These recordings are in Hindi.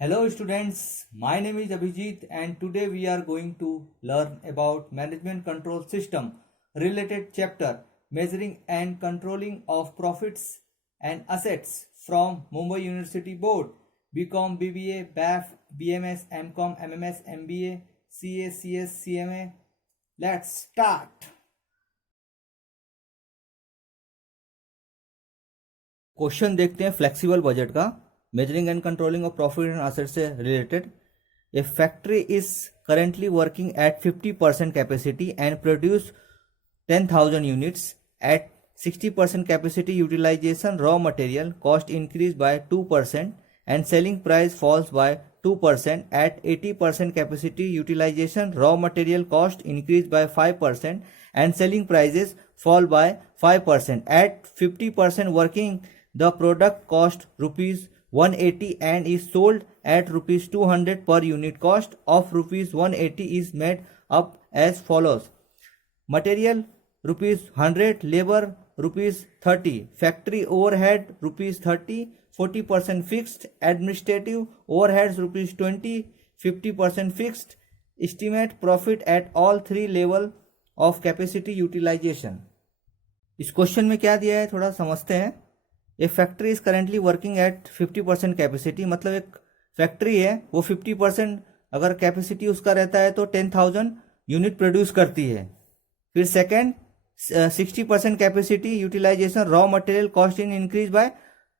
Hello students, my name is Abhijit and today we are going to learn about management control system related chapter measuring and controlling of profits and assets from Mumbai University Board, BCom, BBA, BAF, BMS, MCom, MMS, MBA, CA, CS, CMA. Let's start. Question देखते हैं फ्लेक्सिबल बजट का measuring and controlling of profit and asset से related. A factory is currently working at 50% capacity and produce 10,000 units at 60% capacity utilisation. Raw material cost increase by 2% and selling price falls by 2%. At 80% capacity utilisation raw material cost increase by 5% and selling prices fall by 5%. At 50% working, the product cost rupees 180 and is sold at rupees 200 per unit. Cost of rupees 180 is made up as follows: material rupees 100, labor rupees 30, factory overhead rupees 30, 40% fixed, administrative overheads rupees 20, 50% fixed. Estimate profit at all three level of capacity utilisation. इस क्वेश्चन में क्या दिया है थोड़ा समझते हैं. A factory is currently working at 50% capacity, मतलब एक फैक्ट्री है वो 50% अगर कैपेसिटी उसका रहता है तो 10,000 यूनिट प्रोड्यूस करती है. फिर second 60% capacity utilisation raw material cost in increase by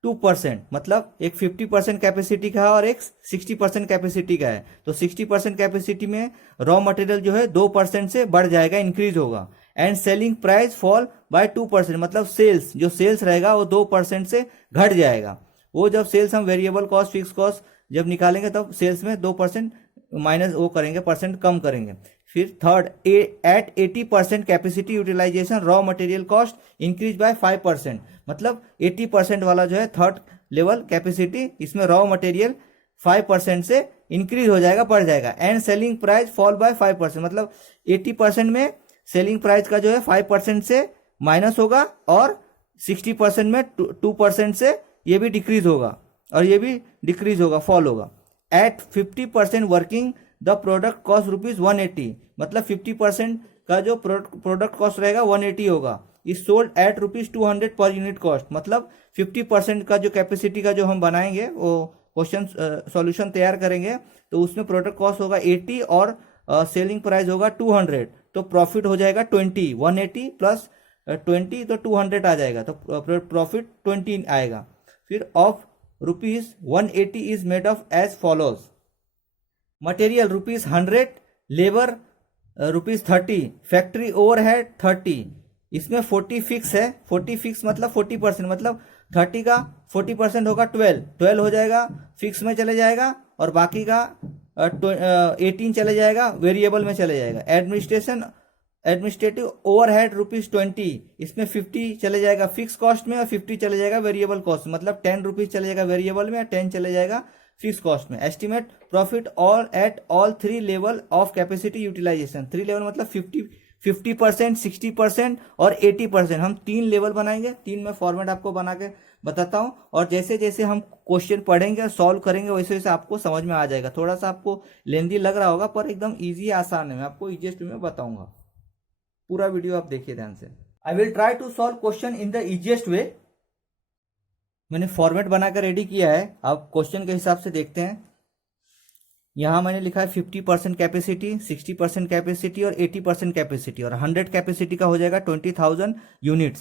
2%, मतलब एक 50% कैपेसिटी का है और एक 60% कैपेसिटी का है. तो 60% कैपेसिटी में रॉ मटेरियल जो है 2% से बढ़ जाएगा, इंक्रीज होगा. And selling price fall bye 2%, मतलब सेल्स जो सेल्स रहेगा वो 2% से घट जाएगा. वो जब सेल्स हम वेरिएबल कॉस्ट फिक्स कॉस्ट जब निकालेंगे तब सेल्स में 2% माइनस वो करेंगे, परसेंट कम करेंगे. फिर third at 80% capacity utilisation raw material cost increase by 5%, मतलब 80% वाला जो है थर्ड लेवल कैपेसिटी, इसमें रॉ मटेरियल 5% से इंक्रीज हो जाएगा, बढ़ जाएगा. And selling price fall by 5%, मतलब 80% में सेलिंग प्राइस का जो है 5% से माइनस होगा और 60% में 2% से ये भी डिक्रीज होगा और ये भी डिक्रीज होगा, फॉल होगा. At 50% working the product cost rupees 180, मतलब 50% का जो प्रोडक्ट कॉस्ट रहेगा 180 होगा. Is sold eight rupees 200 per unit cost, मतलब 50% का जो कैपेसिटी का जो हम बनाएंगे वो क्वेश्चन सॉल्यूशन तैयार करेंगे तो उसमें प्रोडक्ट कॉस्ट होगा 80 और सेलिंग प्राइस होगा 200, तो प्रॉफिट हो जाएगा 20. 180 प्लस 20 तो 200 आ जाएगा, तो प्रॉफिट 20 आएगा. फिर of rupees 180 is made of as follows: material rupees 100, labour rupees 30, factory overhead 30. इसमें 40 फिक्स है, 40 फिक्स मतलब 40%, मतलब 30 का 40% होगा 12 हो जाएगा, फिक्स में चले जाएगा और बाकी का 18 चले जाएगा, वेरिएबल में चले जाएगा. एडमिनिस्ट्रेटिव ओवरहेड रुपीज 20, इसमें 50 चले जाएगा फिक्स कॉस्ट में और 50 चले जाएगा वेरिएबल कॉस्ट में, मतलब 10 रुपीज चले जाएगा वेरिएबल में और 10 चले जाएगा फिक्स कॉस्ट में. Estimate profit all at all three level of capacity utilisation. 3 level मतलब 50%, 60% और 80%. हम 3 लेवल बनाएंगे, 3 में फॉर्मेट आपको बना के बताता हूं और जैसे जैसे हम क्वेश्चन पढ़ेंगे और सॉल्व करेंगे वैसे वैसे आपको समझ में आ जाएगा. थोड़ा सा आपको लेंदी लग रहा होगा पर एकदम ईजी आसान है, मैं आपको इजीएस्ट वे में बताऊंगा. पूरा वीडियो आप देखिए ध्यान से. I will try to solve question in the easiest way. मैंने फॉर्मेट बनाकर रेडी किया है, आप क्वेश्चन के हिसाब से देखते हैं. यहां मैंने लिखा है 50% कैपेसिटी, 60% कैपेसिटी और 80% कैपेसिटी, और 100 कैपेसिटी का हो जाएगा 20,000 यूनिट्स.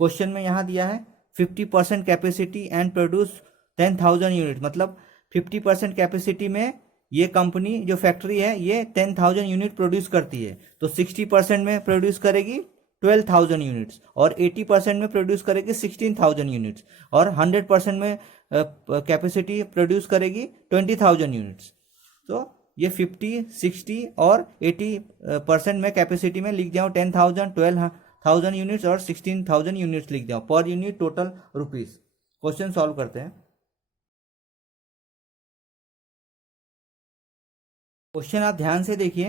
क्वेश्चन में यहां दिया है 50% कैपेसिटी एंड प्रोड्यूस 10,000 यूनिट, मतलब 50% कैपेसिटी में ये कंपनी जो फैक्ट्री है ये 10,000 यूनिट प्रोड्यूस करती है, तो 60% में प्रोड्यूस करेगी 12,000 यूनिट्स और 80% में प्रोड्यूस करेगी 16,000 यूनिट्स और 100% में कैपेसिटी प्रोड्यूस करेगी 20,000 यूनिट्स. तो ये 50, 60 और 80% में कैपेसिटी में लिख जाओ 10,000, 12,000 यूनिट्स और 16,000 यूनिट्स लिख जाओ. Per unit total rupees. Question solve करते हैं. क्वेश्चन आप ध्यान से देखिए,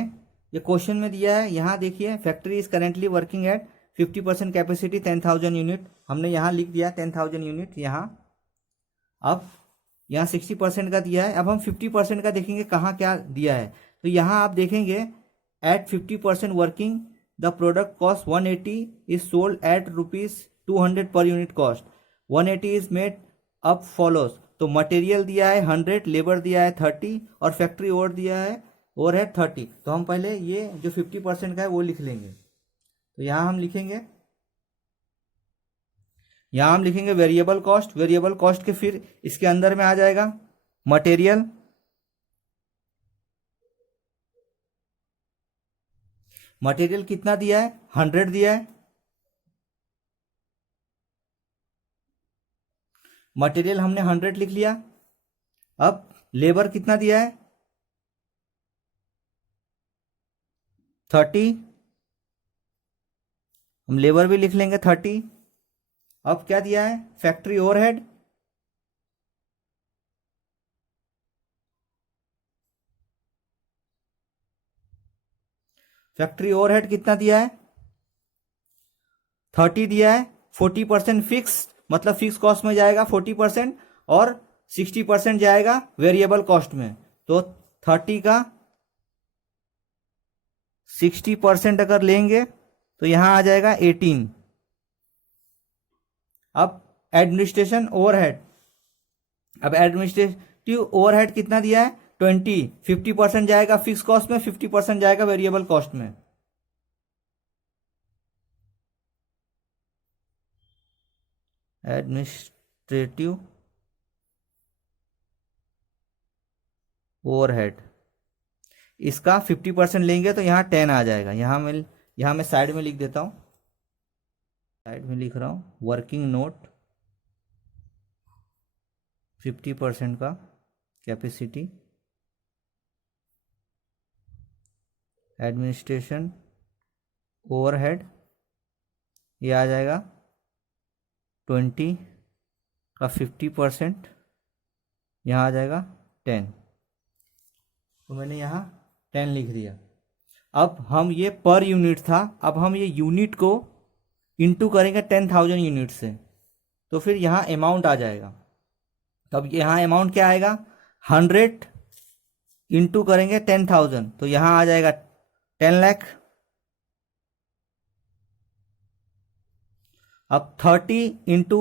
ये क्वेश्चन में दिया है, यहाँ देखिए factory is currently working at 50% capacity 10,000 unit, हमने यहाँ लिख दिया 10,000 यूनिट यहाँ. अब यहाँ 60% का दिया है। अब हम 50% का देखेंगे कहाँ क्या दिया है। तो यहाँ आप देखेंगे at 50% working the product cost 180 is sold at ₹200 per unit cost. 180 is made up follows. तो मटेरियल दिया है 100, लेबर दिया है 30 और फैक्ट्री ओवर दिया है ओवरहेड 30। तो हम पहले ये जो 50% का है वो लिख लेंगे। तो यहाँ हम लिखेंगे, यहाँ हम लिखेंगे वेरिएबल कॉस्ट। वेरिएबल कॉस्ट के फिर इसके अंदर में आ जाएगा मटेरियल, मटेरियल कितना दिया है 100 दिया है। मटेरियल हमने 100 लिख लिया। अब लेबर कितना दिया है 30, हम लेबर भी लिख लेंगे 30। अब क्या दिया है फैक्ट्री ओवरहेड, फैक्ट्री ओवरहेड कितना दिया है 30 दिया है। 40% फिक्स, मतलब फिक्स कॉस्ट में जाएगा 40% और 60% जाएगा वेरिएबल कॉस्ट में। तो 30 का 60% अगर लेंगे तो यहां आ जाएगा 18। अब एडमिनिस्ट्रेशन ओवरहेड, अब एडमिनिस्ट्रेटिव ओवरहेड कितना दिया है 20। 50% जाएगा फिक्स कॉस्ट में, 50% जाएगा वेरिएबल कॉस्ट में। एडमिनिस्ट्रेटिव ओवरहेड इसका 50% लेंगे तो यहाँ 10 आ जाएगा। यहाँ मैं साइड में लिख देता हूँ, साइड में लिख रहा हूँ वर्किंग नोट 50% का कैपेसिटी, एडमिनिस्ट्रेशन ओवरहेड ये आ जाएगा 20 का 50%, यहाँ आ जाएगा 10। तो मैंने यहाँ 10 लिख दिया। अब हम ये पर यूनिट था, अब हम ये यूनिट को इंटू करेंगे 10,000 यूनिट से, तो फिर यहाँ अमाउंट आ जाएगा। तब यहाँ अमाउंट क्या आएगा 100 इंटू करेंगे 10,000, तो यहाँ आ जाएगा 10 लाख। अब 30 इंटू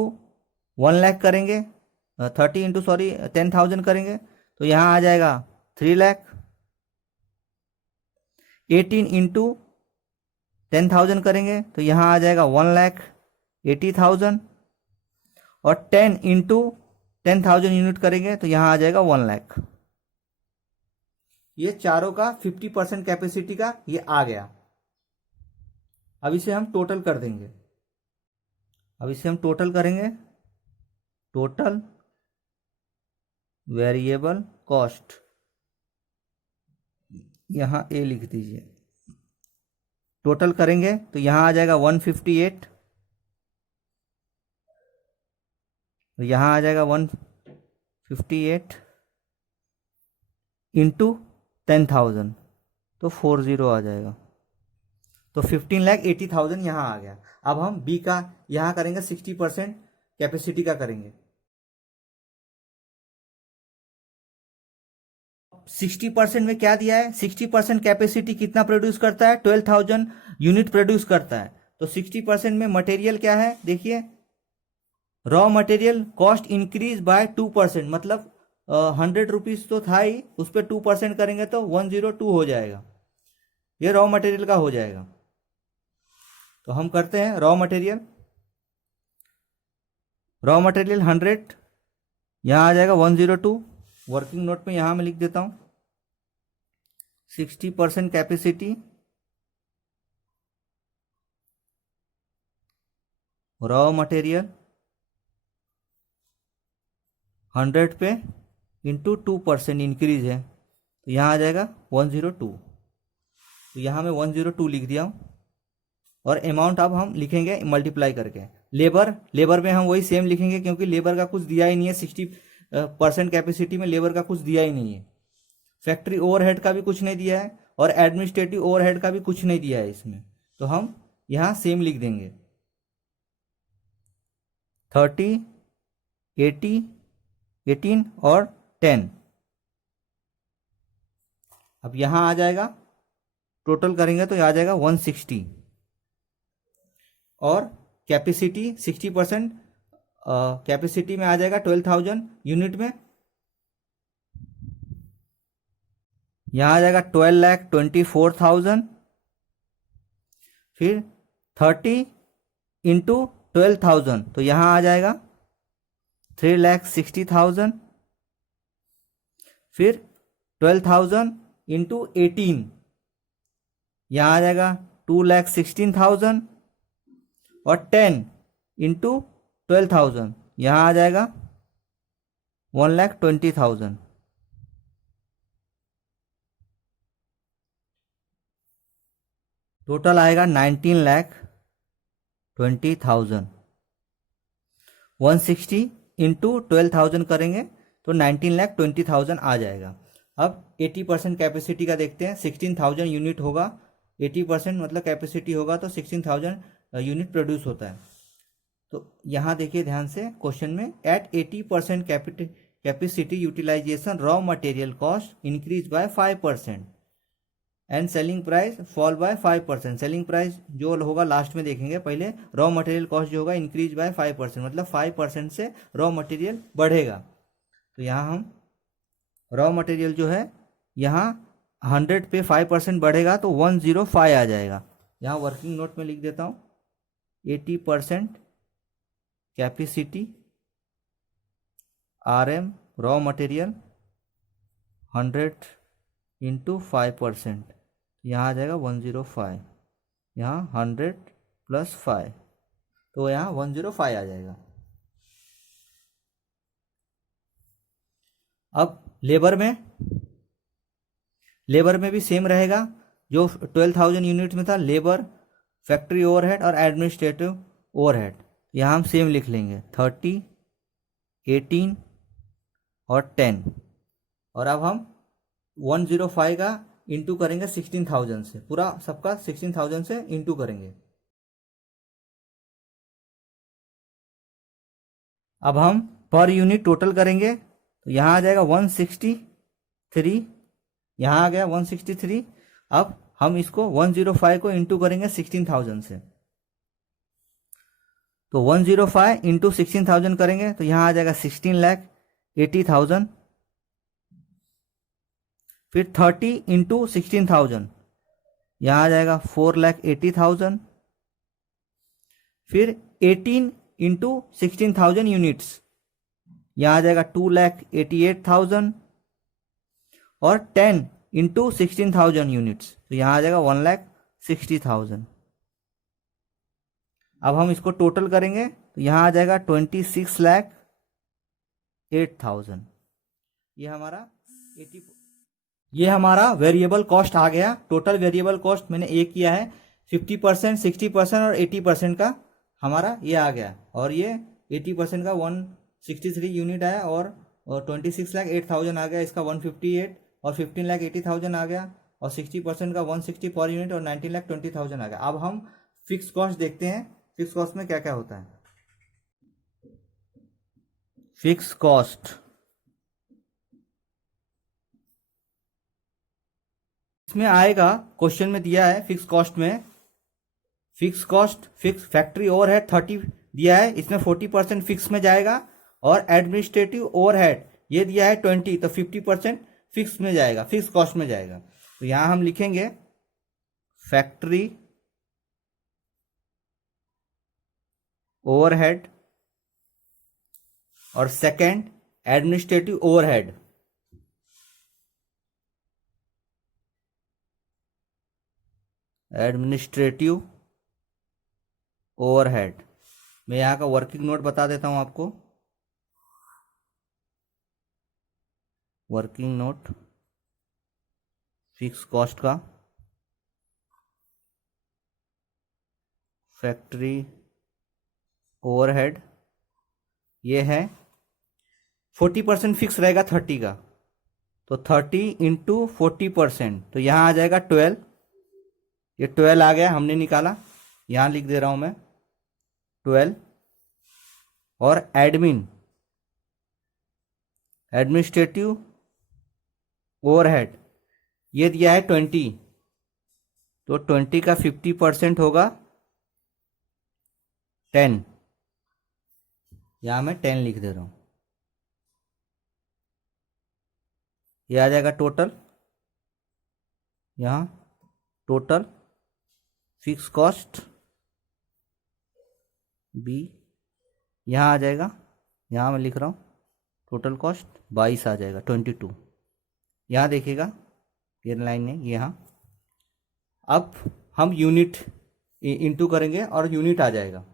1 लाख करेंगे, 30 इंटू 10,000 करेंगे तो यहाँ आ जाएगा 3 लाख। 18 इंटू 10,000 करेंगे तो यहाँ आ जाएगा 1,80,000 और 10 इंटू 10,000 यूनिट करेंगे तो यहाँ आ जाएगा 1 लाख। ये चारों का 50% कैपेसिटी का ये आ गया। अब इसे हम टोटल कर देंगे, अब इसे हम टोटल करेंगे। टोटल वेरिएबल कॉस्ट, यहाँ ए लिख दीजिए। टोटल करेंगे तो यहाँ आ जाएगा 158, तो यहाँ आ जाएगा 158 इंटू 10,000 तो 40 आ जाएगा। तो 15,80,000 यहाँ आ गया। अब हम बी का यहाँ करेंगे 60% कैपेसिटी का करेंगे। 60% में क्या दिया है 60% कैपेसिटी कितना प्रोड्यूस करता है 12,000 यूनिट प्रोड्यूस करता है। तो 60% में मटेरियल क्या है देखिए, raw material cost increase by 2%, मतलब 100 रुपीज तो था ही, उस पर 2% करेंगे तो 102 हो जाएगा। ये रॉ मटेरियल का हो जाएगा। तो हम करते हैं रॉ मटेरियल, रॉ मटेरियल 100 यहाँ आ जाएगा 102। वर्किंग नोट में यहाँ मैं लिख देता हूँ 60% कैपेसिटी रॉ मटेरियल 100 पे इंटू 2% इंक्रीज है तो यहाँ आ जाएगा 102। तो यहाँ मैं 102 लिख दिया हूँ। और अमाउंट अब हम लिखेंगे मल्टीप्लाई करके। लेबर में हम वही सेम लिखेंगे क्योंकि लेबर का कुछ दिया ही नहीं है, 60% कैपेसिटी में लेबर का कुछ दिया ही नहीं है। फैक्ट्री ओवरहेड का भी कुछ नहीं दिया है और एडमिनिस्ट्रेटिव ओवरहेड का भी कुछ नहीं दिया है इसमें, तो हम यहाँ सेम लिख देंगे 30, 80 18 और 10। अब यहाँ आ जाएगा, टोटल करेंगे तो यहाँ आ जाएगा 160 और कैपेसिटी 60%, कैपेसिटी में आ जाएगा 12,000 यूनिट में। यहाँ आ जाएगा 12,24,000, फिर 30 इंटू 12,000 तो यहाँ आ जाएगा 3,60,000, फिर 12,000 इंटू 18 यहाँ आ जाएगा 2,16,000 और 10 इंटू 12,000 यहाँ आ जाएगा 1,20,000। टोटल आएगा 19,20,000। 160 इंटू 12,000 करेंगे तो 19,20,000 आ जाएगा। अब 80% कैपेसिटी का देखते हैं। 16,000 यूनिट होगा, 80% मतलब कैपेसिटी होगा तो 16,000 यूनिट प्रोड्यूस होता है। तो यहाँ देखिए ध्यान से क्वेश्चन में, at 80% capacity utilisation raw material cost increase by 5% and selling price fall by 5%। Selling price जो होगा लास्ट में देखेंगे, पहले रॉ मटेरियल कॉस्ट जो होगा इंक्रीज बाय 5%, मतलब 5% से रॉ मटेरियल बढ़ेगा। तो यहाँ हम रॉ मटेरियल जो है यहाँ 100 पे 5% बढ़ेगा तो 105 आ जाएगा। यहाँ वर्किंग नोट में लिख देता हूँ, 80% capacity RM raw material 100 into 5%, यहाँ आ जाएगा 105, यहाँ 100 प्लस 5 तो यहाँ 105 आ जाएगा। अब लेबर में भी सेम रहेगा, जो 12,000 यूनिट में था, लेबर, फैक्ट्री ओवरहेड और एडमिनिस्ट्रेटिव ओवरहेड, यहाँ हम सेम लिख लेंगे 30, 18 और 10। और अब हम 105 का इंटू करेंगे 16,000 से, पूरा सबका 16,000 से इंटू करेंगे। अब हम पर यूनिट टोटल करेंगे तो यहाँ आ जाएगा 163, यहाँ आ गया 163। अब हम इसको 105 को इंटू करेंगे 16,000 से, तो 105 इंटू 16,000 करेंगे तो यहाँ आ जाएगा 16,80,000, फिर 30 इंटू 16,000 यहाँ आ जाएगा 4,80,000, फिर 18 इंटू 16,000 यूनिट्स यहाँ आ जाएगा 2,88,000, और 10 इंटू 16,000 यूनिट्स तो यहाँ आ जाएगा 1,60,000। अब हम इसको टोटल करेंगे तो यहाँ आ जाएगा 26,08,000। ये हमारा वेरिएबल कॉस्ट आ गया। टोटल वेरिएबल कॉस्ट मैंने एक किया है 50%, 60% और 80% का हमारा ये आ गया, और ये 80% का 163 यूनिट आया, और 26,08,000 आ गया, इसका 158, और 15,80,000 आ गया, और 60% का 160 पर यूनिट, और 19,20,000 आ गया। अब हम फिक्स कॉस्ट देखते हैं, फिक्स कॉस्ट में क्या क्या होता है। फिक्स कॉस्ट इसमें आएगा, क्वेश्चन में दिया है फिक्स कॉस्ट में, fix cost fix factory overhead 30 दिया है, इसमें 40% फिक्स में जाएगा, और एडमिनिस्ट्रेटिव ओवरहेड ये दिया है 20, तो 50% फिक्स में जाएगा, फिक्स कॉस्ट में जाएगा। तो यहां हम लिखेंगे फैक्ट्री ओवरहेड, और second administrative overhead. Administrative overhead मैं यहाँ का वर्किंग नोट बता देता हूँ आपको। वर्किंग नोट फिक्स कॉस्ट का, फैक्ट्री ओवरहेड ये है 40% फिक्स रहेगा 30 का, तो 30 इंटू 40%, तो यहाँ आ जाएगा 12, ये 12 आ गया, हमने निकाला, यहाँ लिख दे रहा हूँ मैं 12, और एडमिन एडमिनिस्ट्रेटिव ओवरहेड ये दिया है 20, तो 20 का 50% होगा 10। यहां मैं 10 लिख दे रहा हूं। ये आ जाएगा टोटल, यहां टोटल फिक्स कॉस्ट बी, यहां आ जाएगा, यहां मैं लिख रहा हूं टोटल कॉस्ट 22 आ जाएगा 22। यहां देखिएगा ये लाइन है यहाँ। अब हम यूनिट इंटू करेंगे और यूनिट आ जाएगा।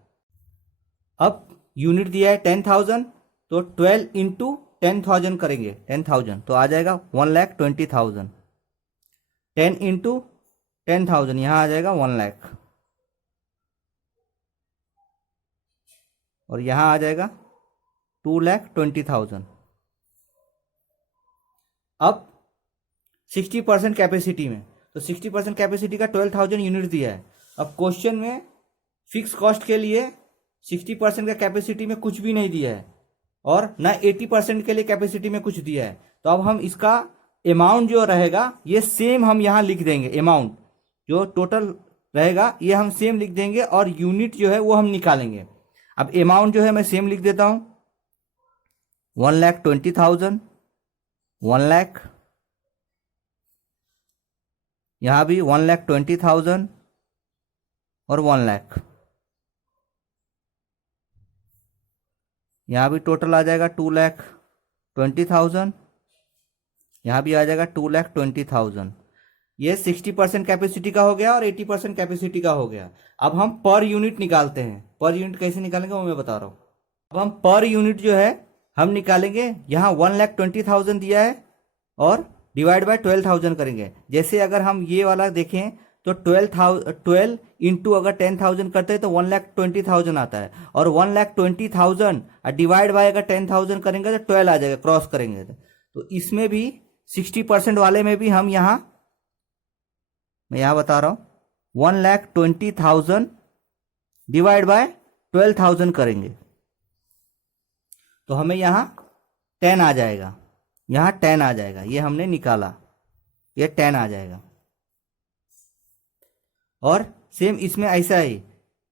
अब यूनिट दिया है 10,000, तो 12 इंटू 10,000 करेंगे, 10,000 तो आ जाएगा 1,20,000। 10 इंटू 10,000 यहां आ जाएगा 1 लाख, और यहां आ जाएगा 2,20,000। अब 60% कैपेसिटी में, तो 60% कैपेसिटी का 12,000 यूनिट दिया है। अब क्वेश्चन में फिक्स कॉस्ट के लिए 60% का कैपेसिटी में कुछ भी नहीं दिया है और ना 80% के लिए कैपेसिटी में कुछ दिया है। तो अब हम इसका अमाउंट जो रहेगा ये सेम हम यहां लिख देंगे, अमाउंट जो टोटल रहेगा ये हम सेम लिख देंगे और यूनिट जो है वो हम निकालेंगे। अब अमाउंट जो है मैं सेम लिख देता हूं, 1,20,000, 1 लाख, यहां भी 1,20,000 और 1 लाख। यहां भी टोटल आ जाएगा 2,20,000, यहां भी आ जाएगा 2,20,000। ये 60% कैपेसिटी का हो गया और 80% कैपेसिटी का हो गया। अब हम पर यूनिट निकालते हैं। पर यूनिट कैसे निकालेंगे वो मैं बता रहा हूं। अब हम पर यूनिट जो है हम निकालेंगे, यहां 1,20,000 दिया है और डिवाइड बाय 12,000 करेंगे। जैसे अगर हम ये वाला देखें तो 12 इंटू अगर 10,000 करते हैं तो 1,20,000 आता है, और 1,20,000 डिवाइड बाय अगर 10,000 करेंगे तो 12 आ जाएगा, क्रॉस करेंगे तो इसमें भी 60% वाले में भी हम यहां, मैं यहां बता रहा हूं 1,20,000 डिवाइड बाय 12,000 करेंगे तो हमें यहां 10 आ जाएगा, यहां 10 आ जाएगा, ये हमने निकाला, ये 10 आ जाएगा। और सेम इसमें ऐसा ही,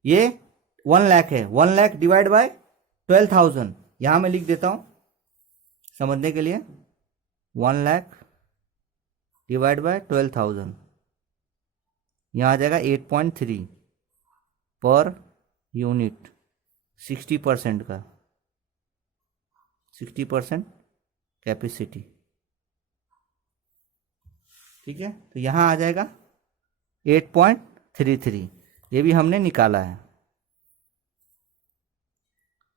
ये 1 लाख है, 1 लाख डिवाइड बाय 12,000, यहां मैं लिख देता हूं समझने के लिए, 1 लाख डिवाइड बाय 12,000, यहां आ जाएगा 8.3 पर यूनिट 60% का, 60% कैपेसिटी। ठीक है, तो यहां आ जाएगा 8.33, ये भी हमने निकाला है।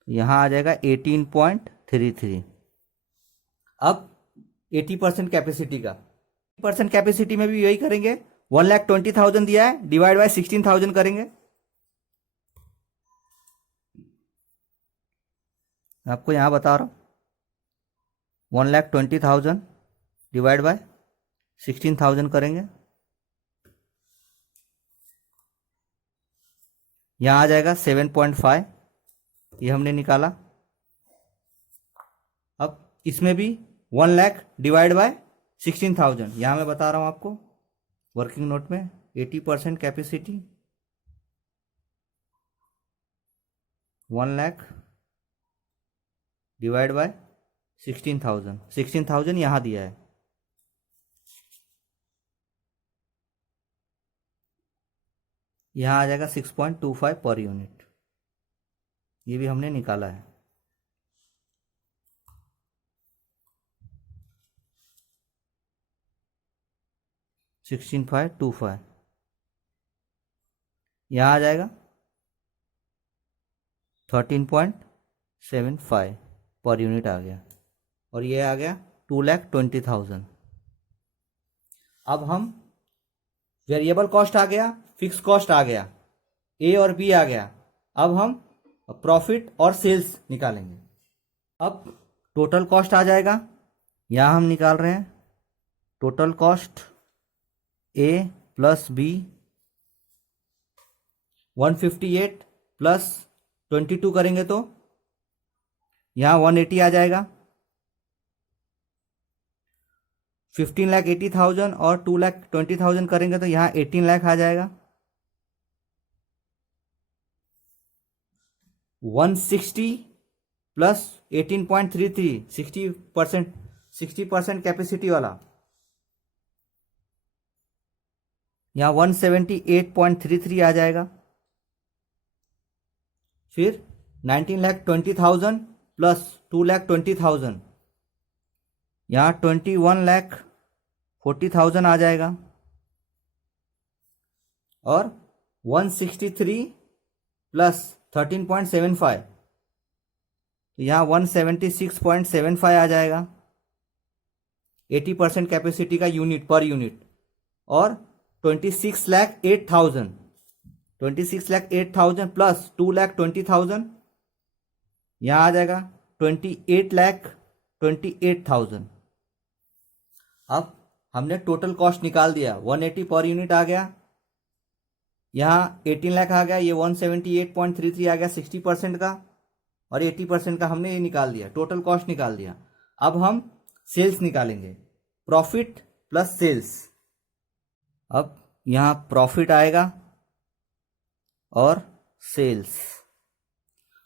यहां आ जाएगा 18.33। अब 80% कैपेसिटी का, परसेंट कैपेसिटी में भी यही करेंगे, 1,20,000 दिया है, डिवाइड बाय 16,000 करेंगे। आपको यहां बता रहा हूं 1,20,000 डिवाइड बाय 16,000 करेंगे, यहां आ जाएगा 7.5, ये हमने निकाला। अब इसमें भी 1 लाख डिवाइड बाय 16,000, यहां मैं बता रहा हूं आपको वर्किंग नोट में 80% कैपेसिटी, 1 लाख डिवाइड बाय 16,000, 16,000 यहां दिया है, यहां आ जाएगा 6.25 पर यूनिट, ये भी हमने निकाला है। $16,525 यहां आ जाएगा 13.75 पर यूनिट आ गया, और ये आ गया 2,20,000। अब हम वेरिएबल कॉस्ट आ गया, फिक्स कॉस्ट आ गया, ए और बी आ गया। अब हम प्रॉफिट और सेल्स निकालेंगे। अब टोटल कॉस्ट आ जाएगा, यहां हम निकाल रहे हैं टोटल कॉस्ट ए प्लस बी, 158 प्लस 22 करेंगे तो यहां 180 आ जाएगा, 15,80,000 और 2,20,000 करेंगे तो यहाँ 18 लाख आ जाएगा। 160 प्लस 18.33 60% कैपेसिटी वाला, यहाँ 178.33 आ जाएगा। फिर 19,20,000 प्लस 2,20,000, यहाँ 21,40,000 आ जाएगा। और 163 प्लस 13.75, तो यहाँ 176.75 आ जाएगा 80% कैपेसिटी का यूनिट पर यूनिट। और 26,08,000 प्लस 2,20,000, यहाँ आ जाएगा 28,28,000। अब हमने टोटल कॉस्ट निकाल दिया, 180 पर यूनिट आ गया, यहाँ 18 लाख आ गया, ये 178.33 आ गया 60% का, और 80% का हमने ये निकाल दिया, टोटल कॉस्ट निकाल दिया। अब हम सेल्स निकालेंगे, प्रॉफिट प्लस सेल्स। अब यहाँ प्रॉफिट आएगा और सेल्स।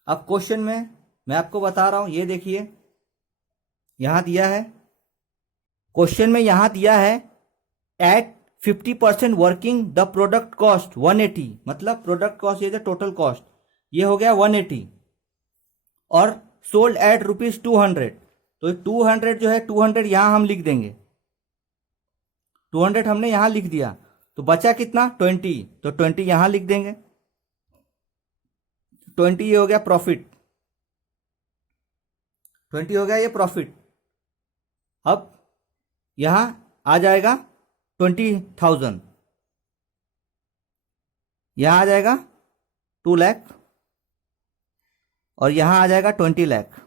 अब क्वेश्चन में मैं आपको बता रहा हूं, ये देखिए यहां दिया है, क्वेश्चन में यहां दिया है at 50% working the product cost 180, मतलब प्रोडक्ट कॉस्ट ये टोटल कॉस्ट ये हो गया 180, और सोल्ड एट ₹200। तो 200 जो है 200 यहां हम लिख देंगे, 200 हमने यहां लिख दिया, तो बचा कितना 20, तो 20 यहां लिख देंगे, 20 ये हो गया प्रॉफिट, 20 हो गया ये प्रॉफिट। अब यहां आ जाएगा 20,000, यहां आ जाएगा 2 लाख, और यहां आ जाएगा 20 लाख।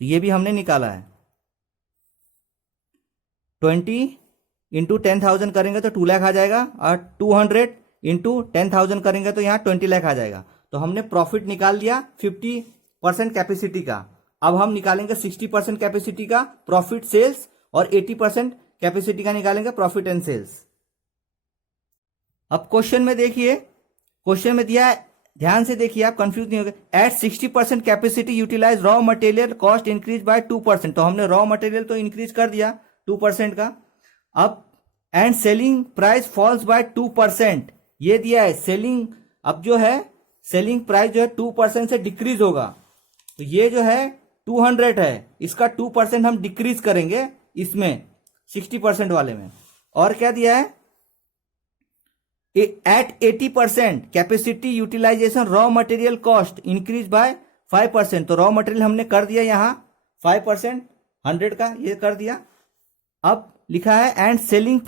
ये भी हमने निकाला है। 20 इंटू 10,000 करेंगे तो 2 लाख आ जाएगा, और 200 इंटू 10,000 करेंगे तो यहाँ 20 लाख आ जाएगा। तो हमने प्रॉफिट निकाल लिया 50% कैपेसिटी का। अब हम निकालेंगे 60% कैपेसिटी का प्रॉफिट सेल्स, और 80% कैपेसिटी का निकालेंगे प्रॉफिट एंड सेल्स। अब क्वेश्चन में देखिए, क्वेश्चन में दिया है, ध्यान से देखिए आप कंफ्यूज नहीं होंगे। At 60% capacity utilise raw material cost increase by 2%, तो हमने रॉ मटेरियल तो इंक्रीज कर दिया 2% का। अब and selling price falls by 2%, ये दिया है सेलिंग, अब जो है सेलिंग प्राइस जो है 2% से डिक्रीज होगा, तो ये जो है 200 है, इसका 2% हम डिक्रीज करेंगे इसमें 60% वाले में। और क्या दिया है, at 80% capacity utilisation raw material cost increase by 5%, तो रॉ मटेरियल हमने कर दिया यहां 5%, 100 का ये कर दिया। अब लिखा है and selling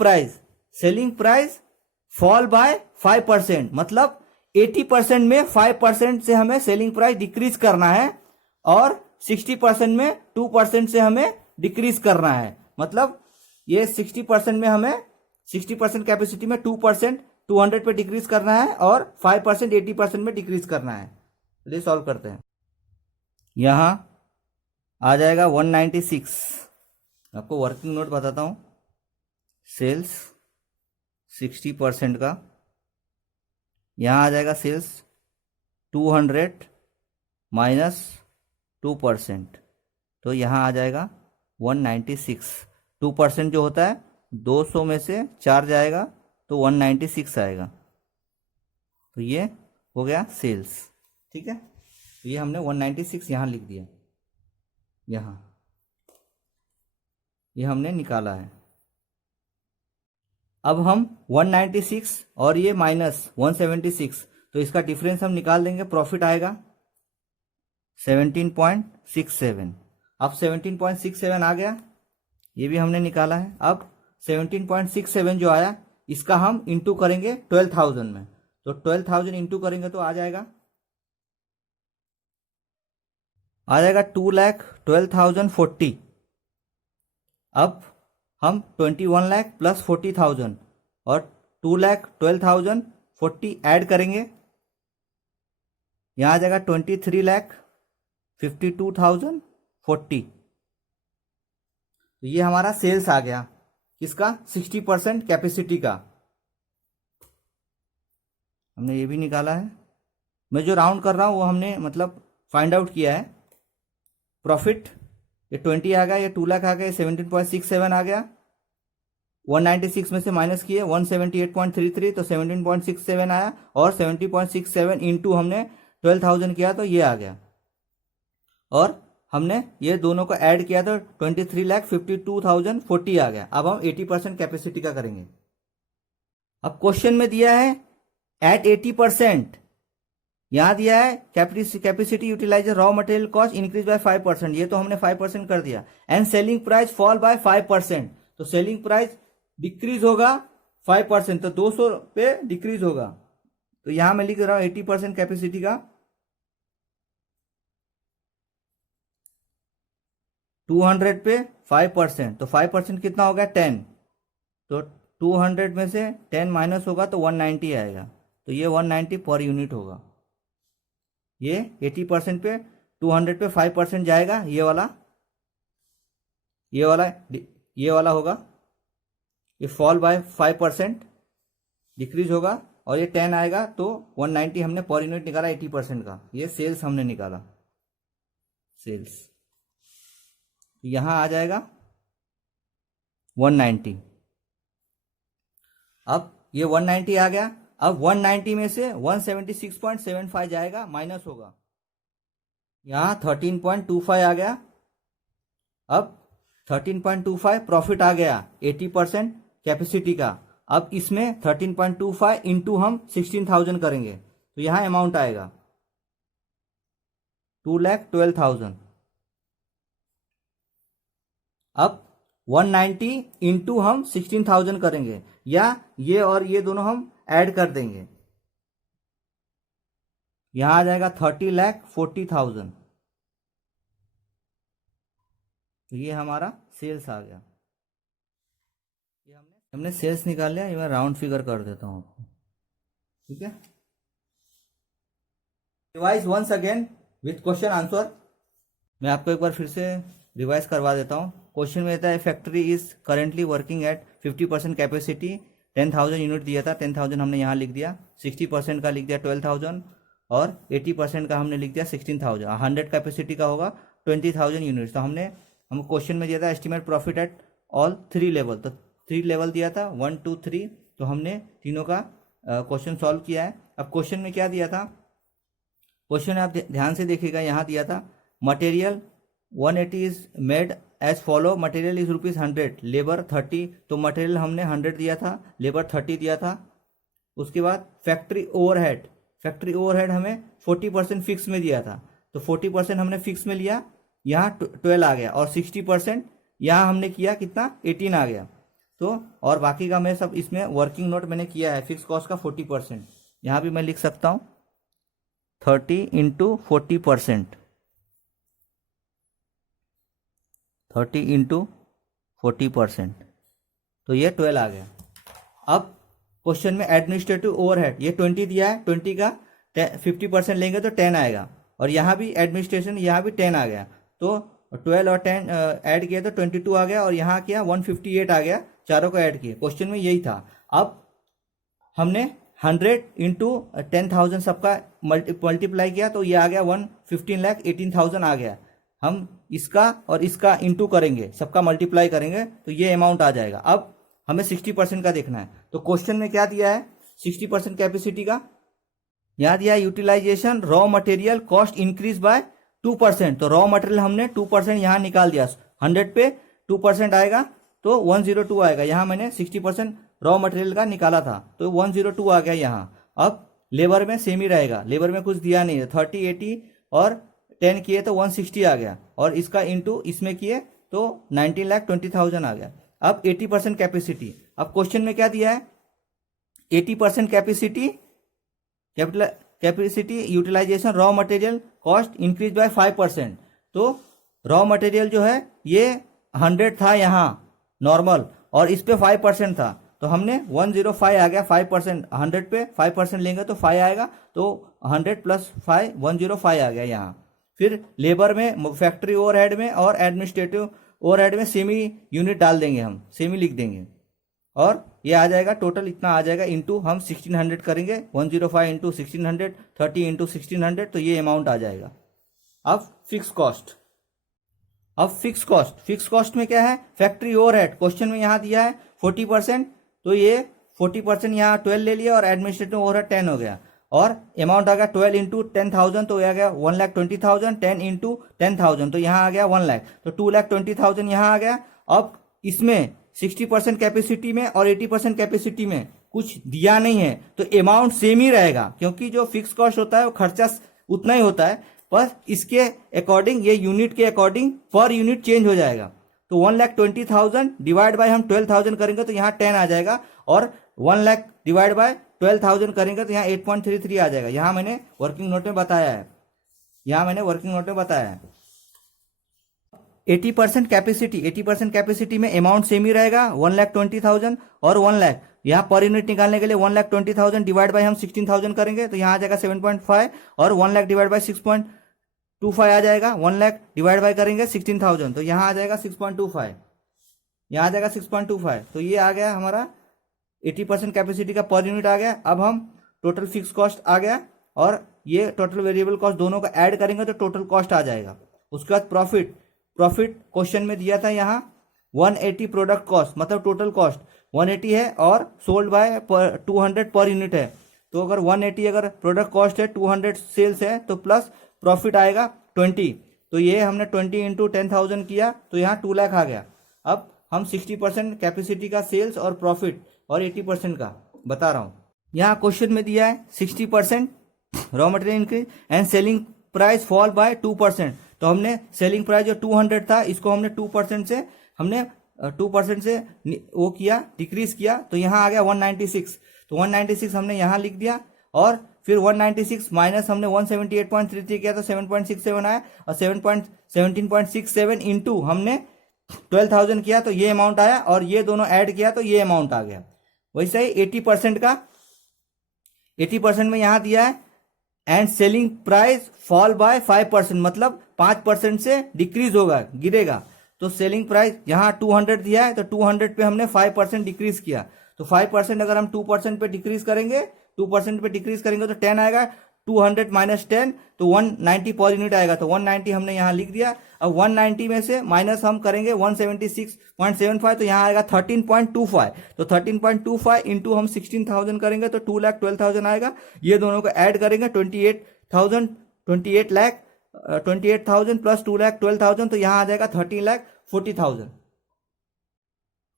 price fall by 5%, मतलब 80% में 5% से हमें सेलिंग प्राइस डिक्रीज करना है, और 60% में 2% से हमें डिक्रीज करना है। मतलब ये 60% में हमें 60% कैपेसिटी में 2% 200 पे डिक्रीज करना है, और 5% 80% में डिक्रीज करना है। चलिए सॉल्व करते हैं। यहां आ जाएगा 196, आपको वर्किंग नोट बताता हूं, सेल्स 60% का, यहां आ जाएगा सेल्स 200 माइनस 2%, तो यहां आ जाएगा 196। 2% जो होता है 200 में से 4 जाएगा तो 196 आएगा, तो ये हो गया सेल्स। ठीक है, तो ये हमने 196 यहां लिख दिया, यहां ये हमने निकाला है। अब हम 196 और ये माइनस 176, तो इसका डिफरेंस हम निकाल देंगे, प्रॉफिट आएगा 17.67। अब 17.67 आ गया, ये भी हमने निकाला है। अब 17.67 जो आया, इसका हम इंटू करेंगे 12,000 में, तो 12,000 इंटू करेंगे तो आ जाएगा 2,12,040। अब हम 21 लाख प्लस 40,000 और 2,12,040 ऐड करेंगे, यहाँ आ जाएगा 23,52,040। तो ये हमारा सेल्स आ गया किसका, 60% कैपेसिटी का। हमने ये भी निकाला है, मैं जो राउंड कर रहा हूँ वो हमने मतलब फाइंड आउट किया है। प्रॉफिट ये 20 आ गया, ये 2 लाख आ गया, 17.67 आ गया, 196 में से माइनस किए 178.33 तो 17.67 आया, और 70.67 इंटू हमने 12,000 किया तो ये आ गया, और हमने ये दोनों को ऐड किया तो 23,52,040 आ गया। अब हम 80% कैपेसिटी का करेंगे। अब क्वेश्चन में दिया है एट 80%, यहां दिया है capacity utilise raw material cost increase by 5%, ये तो हमने 5% कर दिया, and selling price fall by 5%, तो सेलिंग प्राइस डिक्रीज होगा 5%, तो 200 पे डिक्रीज होगा। तो यहां मैं लिख रहा हूं 80% कैपेसिटी का 200 पे 5%, तो 5% कितना हो गया 10, तो 200 में से 10 माइनस होगा तो 190 आएगा, तो ये 190 पर यूनिट होगा। ये 80% पे 200 पे 5% जाएगा, ये वाला होगा, ये फॉल बाय 5% डिक्रीज होगा, और ये 10 आएगा तो 190 हमने पर यूनिट निकाला 80% का, ये सेल्स हमने निकाला, सेल्स यहां आ जाएगा 190। अब ये 190 आ गया, अब 190 में से 176.75 जाएगा, माइनस होगा, यहां 13.25 आ गया। अब 13.25 प्रॉफिट आ गया 80% कैपेसिटी का। अब इसमें 13.25 इंटू हम 16,000 करेंगे तो यहां अमाउंट आएगा 2,12,000। अब 190 इंटू हम 16,000 करेंगे, या ये और ये दोनों हम ऐड कर देंगे, यहां आ जाएगा 30,40,000। तो ये हमारा सेल्स आ गया। ये हमने सेल्स निकाल लिया, ये मैं राउंड फिगर कर देता हूं आपको, ठीक है। Revise once again with question answer, मैं आपको एक बार फिर से रिवाइज करवा देता हूं। क्वेश्चन में कहता है factory is currently working at 50% capacity, 10,000 unit दिया था, 10,000 हमने यहाँ लिख दिया, 60% का लिख दिया 12,000, और 80% का हमने लिख दिया 16,000। 100 कैपेसिटी का होगा 20,000 यूनिट्स। तो हम क्वेश्चन में दिया था estimate profit at all 3 level, तो 3 लेवल दिया था 1 2 3, तो हमने तीनों का क्वेश्चन सॉल्व किया है। अब क्वेश्चन में क्या दिया था, क्वेश्चन आप ध्यान से देखिएगा, यहाँ दिया था material 180 is made as follow, material is ₹100, labour 30, तो मटेरियल हमने 100 दिया था, लेबर 30 दिया था। उसके बाद फैक्ट्री ओवरहेड हमें 40% फिक्स में दिया था, तो 40% हमने फिक्स में लिया, यहाँ 12 आ गया, और 60% यहाँ हमने किया कितना 18 आ गया। तो और बाकी का मैं सब इसमें वर्किंग नोट मैंने किया है, फिक्स कॉस्ट का 40%, यहाँ भी मैं लिख सकता हूँ 30 इंटू 40%, 30 इंटू 40%, तो ये 12 आ गया। अब क्वेश्चन में एडमिनिस्ट्रेटिव ओवरहेड ये 20 दिया है, 20 का 50% लेंगे तो 10 आएगा, और यहाँ भी एडमिनिस्ट्रेशन यहाँ भी 10 आ गया, तो 12 और 10 ऐड किया तो 22 आ गया, और यहाँ किया 158 आ गया, चारों को ऐड किया। क्वेश्चन में यही था। अब हमने 100 इंटू 10,000 सबका मल्टीप्लाई किया तो ये आ गया 1,15,18,000 आ गया। हम इसका और इसका इंटू करेंगे, सबका मल्टीप्लाई करेंगे तो ये अमाउंट आ जाएगा। अब हमें 60% का देखना है, तो क्वेश्चन में क्या दिया है 60% कैपेसिटी का, यहाँ दिया utilisation raw material cost increase by 2%, तो रॉ मटेरियल हमने 2% यहाँ निकाल दिया, 100 पे 2% आएगा तो 102 आएगा। यहाँ मैंने 60% रॉ मटेरियल का निकाला था तो 102 आ गया यहाँ। अब लेबर में सेम ही रहेगा, लेबर में कुछ दिया नहीं है, 30 80 और 10 किए तो 160 आ गया, और इसका इंटू इसमें किए तो 19,20,000 आ गया। अब 80% कैपेसिटी, अब क्वेश्चन में क्या दिया है 80% capacity utilisation raw material cost increase by 5%, तो रॉ मटेरियल जो है ये 100 था यहाँ नॉर्मल, और इस पे 5% था, तो हमने 105 आ गया, 5% 100 पे 5% लेंगे तो 5 आएगा, तो 100 प्लस 5 105 आ गया यहाँ। फिर लेबर में फैक्ट्री ओवरहेड में और एडमिनिस्ट्रेटिव ओवरहेड में सेमी यूनिट डाल देंगे, हम सेमी लिख देंगे और ये आ जाएगा टोटल इतना आ जाएगा इंटू हम 1600 करेंगे, 105 इंटू 1600, 30 इंटू 1600, तो ये अमाउंट आ जाएगा। अब फिक्स कॉस्ट, फिक्स कॉस्ट में क्या है, फैक्ट्री ओवरहेड क्वेश्चन में यहाँ दिया है 40%, तो ये 40% यहाँ 12 ले लिया और एडमिनिस्ट्रेटिव ओवरहेड 10 हो गया और अमाउंट आ गया 12 इंटू 10,000, तो आ गया 1,20,000, 10 इंटू 10,000, तो यहाँ आ गया 1 लाख, तो 2,20,000 यहाँ आ गया। अब इसमें 60% कैपेसिटी में और 80% कैपेसिटी में कुछ दिया नहीं है, तो अमाउंट सेम ही रहेगा, क्योंकि जो फिक्स कॉस्ट होता है वो खर्चा उतना ही होता है, बस इसके अकॉर्डिंग, ये यूनिट के अकॉर्डिंग पर यूनिट चेंज हो जाएगा। तो 1,20,000 डिवाइड बाय हम 12,000 करेंगे तो यहाँ 10 आ जाएगा, और 1 लाख डिवाइड बाय 12,000 करेंगे तो यहाँ 8.33 आ जाएगा। यहाँ मैंने वर्किंग नोट में बताया है, 80% कैपेसिटी में अमाउंट सेम ही रहेगा, 1,20,000 और 1 लाख। यहाँ पर यूनिट निकालने के लिए 1,20,000 डिवाइड बाय हम 16,000 करेंगे तो यहाँ आ जाएगा 7.5, और 1 लाख डिवाइड बाय 6.25 आ जाएगा। 1 लाख डिवाइड बाय करेंगे 16,000 तो यहाँ आ जाएगा 6.25, यहाँ आ जाएगा 6.25, तो ये आ गया हमारा 80% कैपेसिटी का पर यूनिट आ गया। अब हम टोटल फिक्स कॉस्ट आ गया और ये टोटल वेरिएबल कॉस्ट दोनों का ऐड करेंगे तो टोटल कॉस्ट आ जाएगा। उसके बाद प्रॉफिट क्वेश्चन में दिया था यहाँ 180 प्रोडक्ट कॉस्ट, मतलब टोटल कॉस्ट 180 है और सोल्ड बाय 200 पर यूनिट है, तो अगर 180 अगर प्रोडक्ट कॉस्ट है, 200 सेल्स है, तो प्लस प्रॉफिट आएगा 20, तो ये हमने 20 इंटू 10,000 किया तो यहाँ 2 लाख आ गया। अब हम 60% कैपेसिटी का सेल्स और प्रॉफिट और 80% का बता रहा हूँ। यहाँ क्वेश्चन में दिया है 60% raw material increase and selling price fall bye 2%, तो हमने सेलिंग प्राइस जो 200 था इसको हमने 2% से वो किया, डिक्रीज किया, तो यहाँ आ गया 196, तो 196 हमने यहाँ लिख दिया, और फिर 196 माइनस हमने 178.33 किया तो 7.67 आया, और 17.67 इंटू हमने 12,000 किया तो ये अमाउंट आया, और ये दोनों ऐड किया तो ये अमाउंट आ गया। वैसे ही 80% में यहाँ दिया है and selling price fall by 5%, मतलब 5% से डिक्रीज होगा, गिरेगा, तो सेलिंग प्राइस यहाँ 200 दिया है तो 200 पे हमने 5% डिक्रीज किया, तो 5% अगर हम 2% पे डिक्रीज करेंगे तो 10 आएगा, 200 माइनस 10 तो 190 पर यूनिट आएगा, तो 190 हमने यहाँ लिख दिया। अब 190 में से माइनस हम करेंगे 176.75 तो यहाँ आएगा 13.25, तो 13.25 इंटू हम 16,000 करेंगे तो 2,12,000 आएगा। ये दोनों को ऐड करेंगे 28,000 प्लस 2,12,000 तो यहाँ आ जाएगा 13,40,000।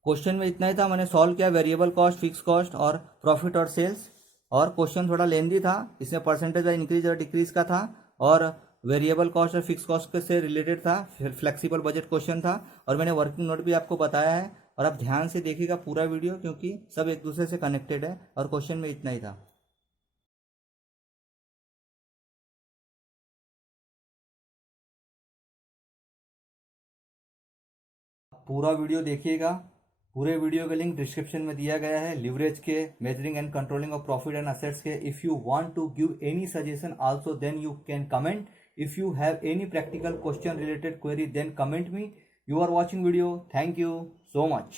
क्वेश्चन में इतना ही था, मैंने सॉल्व किया वेरिएबल कॉस्ट, फिक्स कॉस्ट और प्रॉफिट और सेल्स, और क्वेश्चन थोड़ा लेंदी था, इसमें परसेंटेज इंक्रीज और डिक्रीज का था, और वेरिएबल कॉस्ट और फिक्स कॉस्ट से रिलेटेड था, फ्लेक्सिबल बजट क्वेश्चन था, और मैंने वर्किंग नोट भी आपको बताया है, और आप ध्यान से देखिएगा पूरा वीडियो क्योंकि सब एक दूसरे से कनेक्टेड है, और क्वेश्चन में इतना ही था। पूरा वीडियो देखिएगा, पूरे वीडियो का लिंक डिस्क्रिप्शन में दिया गया है, लिवरेज के, measuring and controlling of profit and assets के। If you want to give any suggestion also then you can comment. If you have any practical question related query then comment me. You are watching video, thank you so much.